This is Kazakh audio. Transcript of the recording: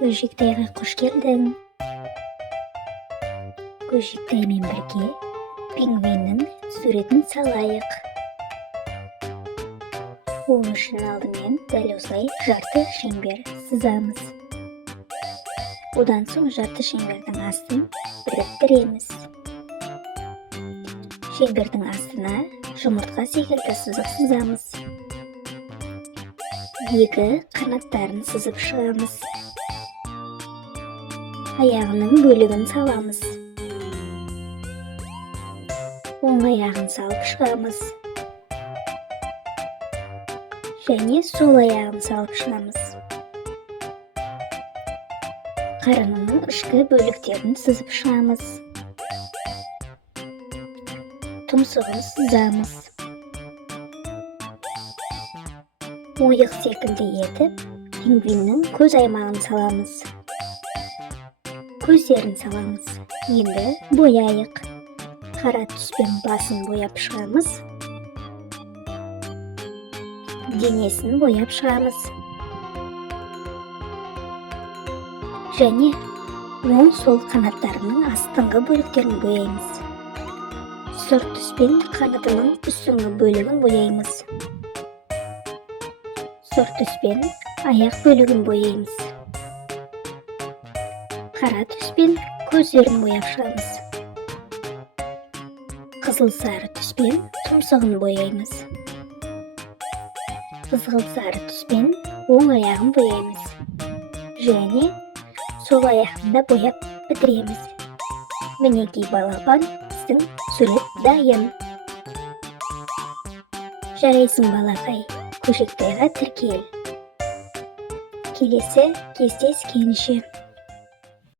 Көжектайға қош келдің. Көжектаймен бірге пингвиннің суретін салайық. Ол үшін алдымен дәл осылай жарты шеңбер сызамыз. Одан соң жарты шеңбердің астын біріктіреміз. Шеңбердің астына жұмыртқа секілді сызық сызамыз. Екі қанаттарын сызып шығамыз. Аяғының бөлігін саламыз. Оң аяғын салып шығамыз. Және сол аяғын салып шығамыз. Қарынының ішкі бөліктерін сызып шығамыз. Тұмсығын сызамыз. Ойық секілді етіп, пингвиннің көз аймағын саламыз. Көздерін саламыз. Енді бояйық. Қара түспен басын бояп шығамыз. Денесін бояп шығамыз. Және оң сол қанаттарының астыңғы бөліктерін бояймыз. Сұр түспен қанатының үстіңгі бөлігін бояймыз. Сұр түспен аяқ бөлігін бояймыз. Қара түспен көздерін бояп шығамыз. Қызыл сары түспен тұмсығын бояймыз. Қызғылт сары түспен оң аяғын бояймыз. Және сол аяғын да бояп бітіреміз. Мінекей балапан, біздің сурет дайын. Жарайсың балақай, көжектайға тіркел. Келесі кездескенше.